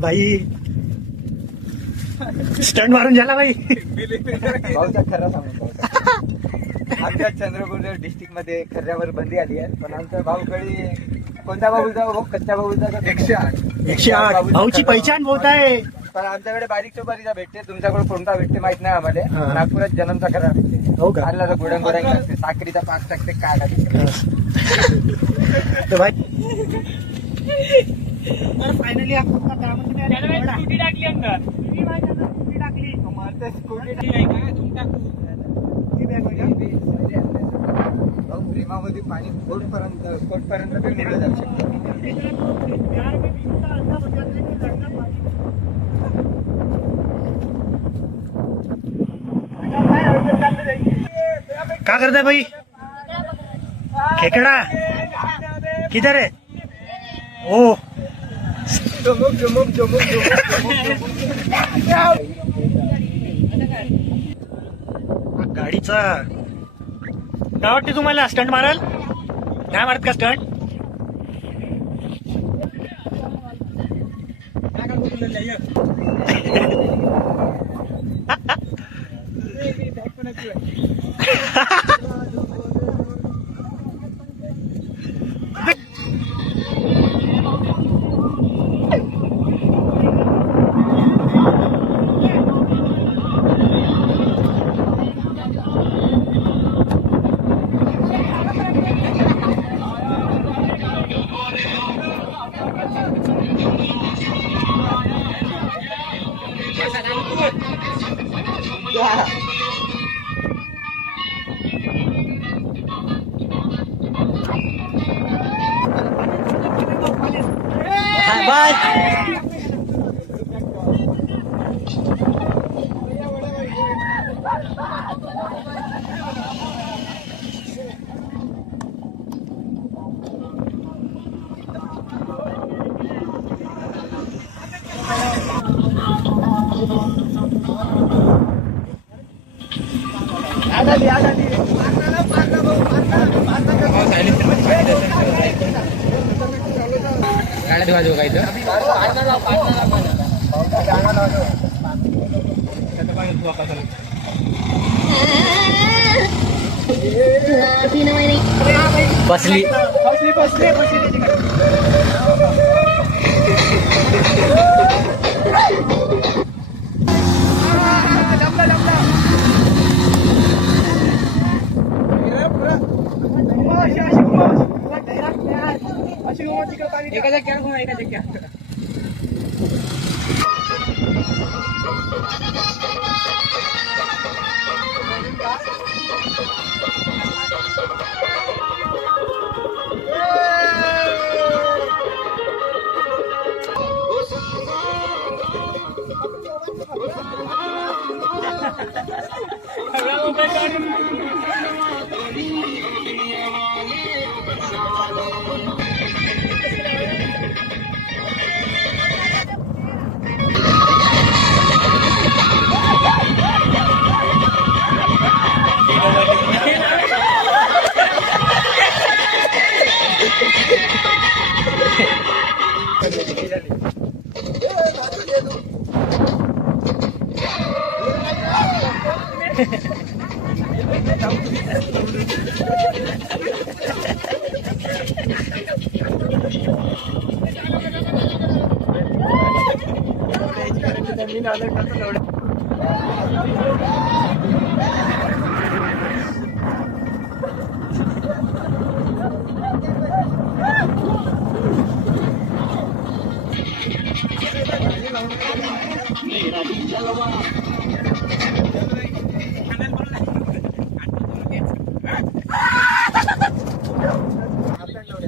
भाई स्टंट मारून झाला भाई. खरं सांगतो आमच्या चंद्रपूर डिस्ट्रिक्ट मध्ये खर्यावर बंदी आली आहे, पण आमच्या भाऊकडे कोणता भाऊचा कच्च्या भाऊचा 108 भाऊची पहिचान बहुत आहे. पण आमच्याकडे बारीक चोपारीचा भेटते, तुमच्याकडे कोणता भेटते माहित नाही आम्हाला. नागपुरात जन्मचा खरा भेटते. हो का? आणला तर गुडन गुडन लागते, साखरीचा 5% काय लागते. तर भाई तर फायनली स्कूटी टाकली अंदर. स्कूटी टाकली प्रेमामध्ये पाणी कोटपर्यंत पण नेलं जाऊ शकतं. क्या करता है भाई? खेकड़ा किधर है? ओ गाडीचा काय वाटते तुम्हाला? स्टंट माराल? नाही मारत का स्टंट? बाय. गाड्या धुवा देऊ काय बसली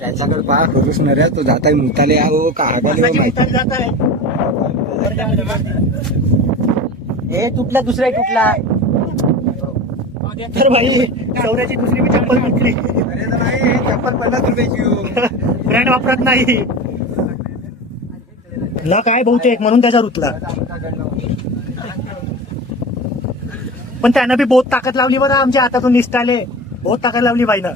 त्याच्याकडे पहा खरूच नऱ्या तो जाताय मुताले आहो का आगाले माहिती हे तुटला दुसरा तुटला तर भाई सौर्याची दुसरी मी चप्पल विकली. अरे नाही चप्पल 50 रुपयाची ब्रँड वापरत नाही ला काय बहुतेक म्हणून त्याचा रुतला. पण त्यानं बी बहुत ताकद लावली बरं आमच्या हातातून निसटाले बहुत ताकद लावली बाईनं.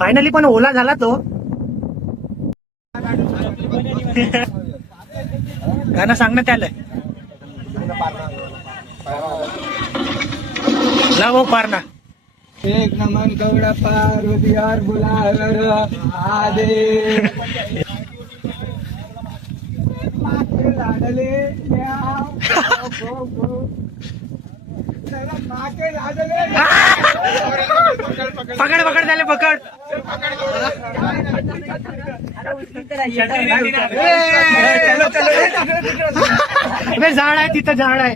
फायनली पण ओला झाला तो. गाणं सांग ना त्याला. लाव पारणा. एक नमन गौड़ा पार्वती और बुला आदे लाडले पकड पकड झाले पकड. अबे झाड आहे तिथं झाड आहे.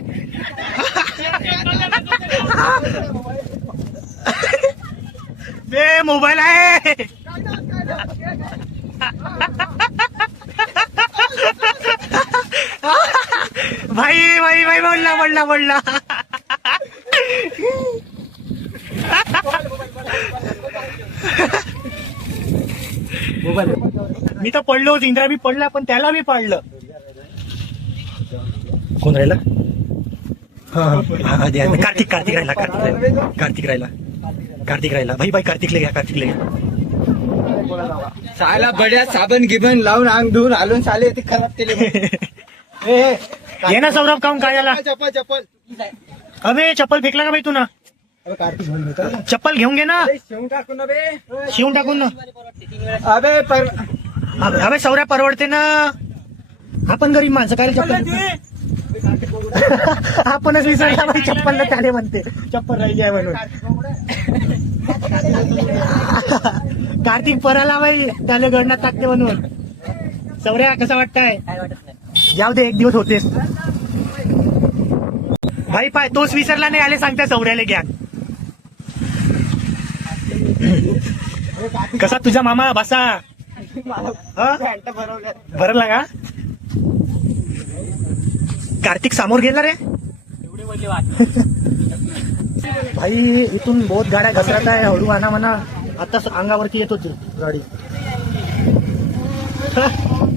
बे मोबाईल आहे. भाई भाई भाई बोलला बोलला बोलला. मी तर पडलो. इंद्रा बी पडला पण त्याला बी पाडलं. कोण राहिला? कार्तिक कार्तिक राहिला. कार्तिक राहिला. कार्तिक राहिला. भाई भाई कार्तिकले घ्या. कार्तिकले घ्या. साला बड्या साबण गिबन लावून अंग धुवून आलून साले ते खराब केले. ये ना सौरभ काम काय झाला? चप्पल चप्पल. अबे चप्पल फेकला का भाई तू ना? कार्तिक घेऊन घेतो. चप्पल घेऊन घे ना. शिवून टाकून ना बे. शिवून टाकून ना. अबे पर अबे सौर्या परवडते ना. आपण गरीब माणसं काय चप्पल. आपणच विसरला भाई चप्पल त्याने म्हणते चप्पल राहिली आहे म्हणून. कार्तिक पराला भाई त्याला गडण्यात टाकते म्हणून. सौर्या कसं वाटतंय? जाऊ दे एक दिवस होतेस भाई. पाय तोच विसरला नाही. आले सांगताय सौर्याला घ्या. कसा तुझा मामा बसा? भरला का? कार्तिक समोर गेला रे. भाई इथून बहुत गाड्या घसरत आहे. हळू आणा म्हणा. आता अंगावरती येत होती गाडी.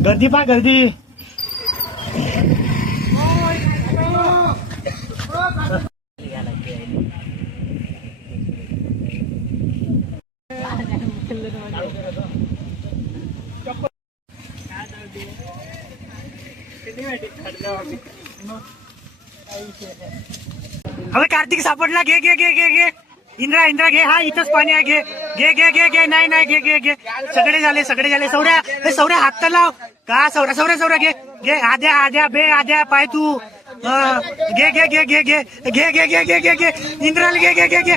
गर्दी पा गर्दी. अबे कार्तिक सापडला. घे घे घे घे घे. इंद्रा इंद्रा घे. हा इथंच पाणी आहे. घे घे घे घे घे. नाही नाही घे घे घे. सगळे झाले सगळे झाले. सौर्या सौर्या हात तर लाव का? सौर्या सौर्या सौर्या घे घे. आद्या आद्या बे आद्या पाय तू. घे घे घे घे घे घे घे घे घे घे घे. इंद्राला घे घे घे घे.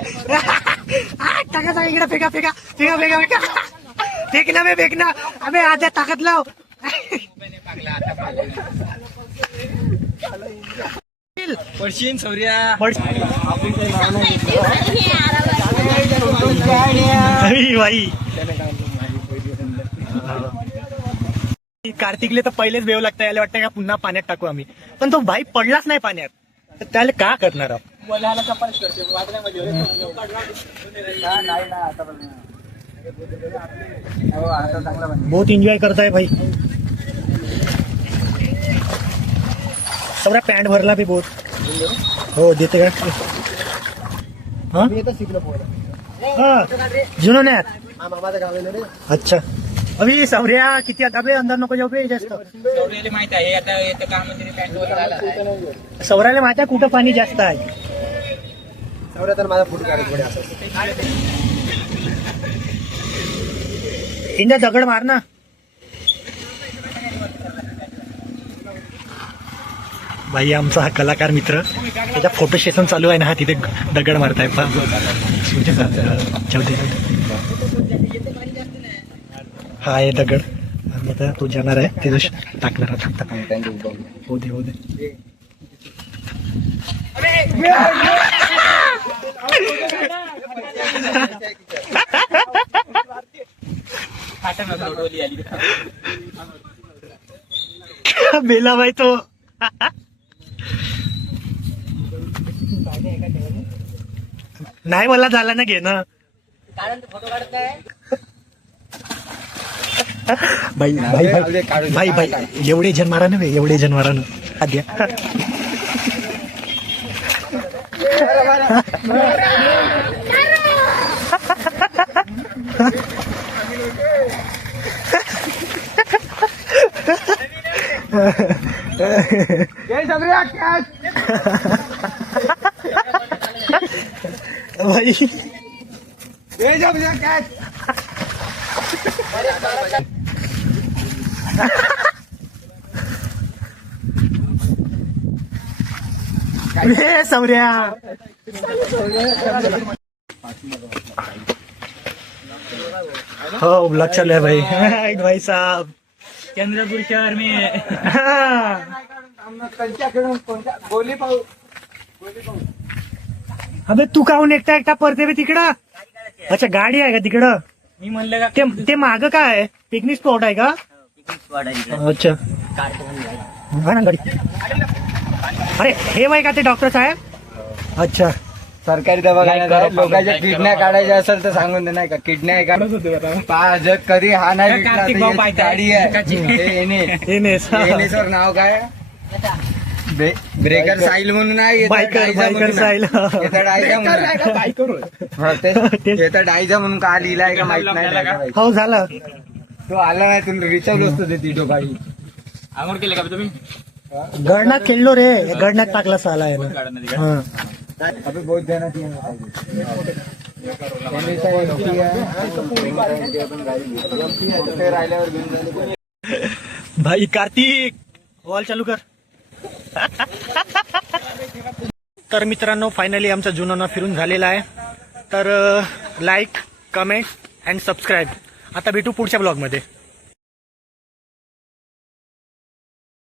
टाका इकडे फेका फेका फेका फेका फेका. फेक ना बे फेक ना. अबे आद्या ताकद लाव. पडशीन सौर्या. भाई कार्तिकले तर पहिलेच भेव लागतं. याला वाटतं का पुन्हा पाण्यात टाकू आम्ही. पण तो भाई पडलाच नाही पाण्यात. तर त्याला का करणार? बहुत एन्जॉय करताय भाई. सगळा पॅन्ट भरला बी बहुत. हो देते का? हा जुनोन्यात. अच्छा अभि सौर्या किती आता? अबे अंदर नको जाऊ बे जास्त. माहित आहे आता येतं का म्हणजे. सौर्याला माहिती आहे कुठं पाणी जास्त आहे. सौर्या तर माझा फुट काढत पुढे असं. इंद्या दगड मार ना. भाई आमचा हा कलाकार मित्र. त्याचा फोटो सेशन चालू आहे ना. हा तिथे दगड मारताय. हा आहे दगड. आणि आता तो जाणार आहे. ते टाकणार हो दे हो दे. बेला भाई तो नाही मला झाला ना घेणं. भाई भाई भाई भाई भाई एवढे जण मारा ना. एवढे जण मारा ना. आद्या जय सबऱ्या कॅच भाई जय सबऱ्या कॅच हे सौर्या हो ब्लॉग चालू है भाई भाई साहब चंद्रपूर शहर में त्यांच्याकडून कोणत्या गोली पाहू अबे तू काहून एकटा एकटा परते बे तिकडं अच्छा गाडी आहे का तिकडं मी म्हणलं का ते माग काय आहे पिकनिक स्पॉट आहे का अच्छा हा ना गाडी अरे हे वय का ते डॉक्टर साहेब अच्छा सरकारी दवाखान्यात आहे. लोकांच्या किडन्या काढायच्या असेल तर सांगून दे नाही का किडन्या आहे का जर कधी हा नाही विकला कार्तिक तर भाऊ याची पाहिजे. गाडी आहे हे एनएस वर नाव काय ब्रेकर साईल म्हणून आहे येतं बायकर डायजा बायकर म्हणून साईल आहे. येतं डायजा म्हणून हा, तेच. येतं डायजा म्हणून का लिहिलाय का माहित नाही डायजा बाई. हो झालं तो आला नाही तुम्ही रिचार्ज असतो ते ती गाडी आंघोळ केले का तुम्ही गडण्यात खेळलो रे गडण्यात टाकला साला आहे ना हा अभी बहुत ध्यानात ये राहिल्यावर घेऊन जाणे. भाई कार्तिक वॉल चालू कर तर मित्रांनो फायनली आमचा जुनोना फिरून झालेला आहे तर लाईक कमेंट अँड सबस्क्राईब आता भेटू पुढच्या ब्लॉगमध्ये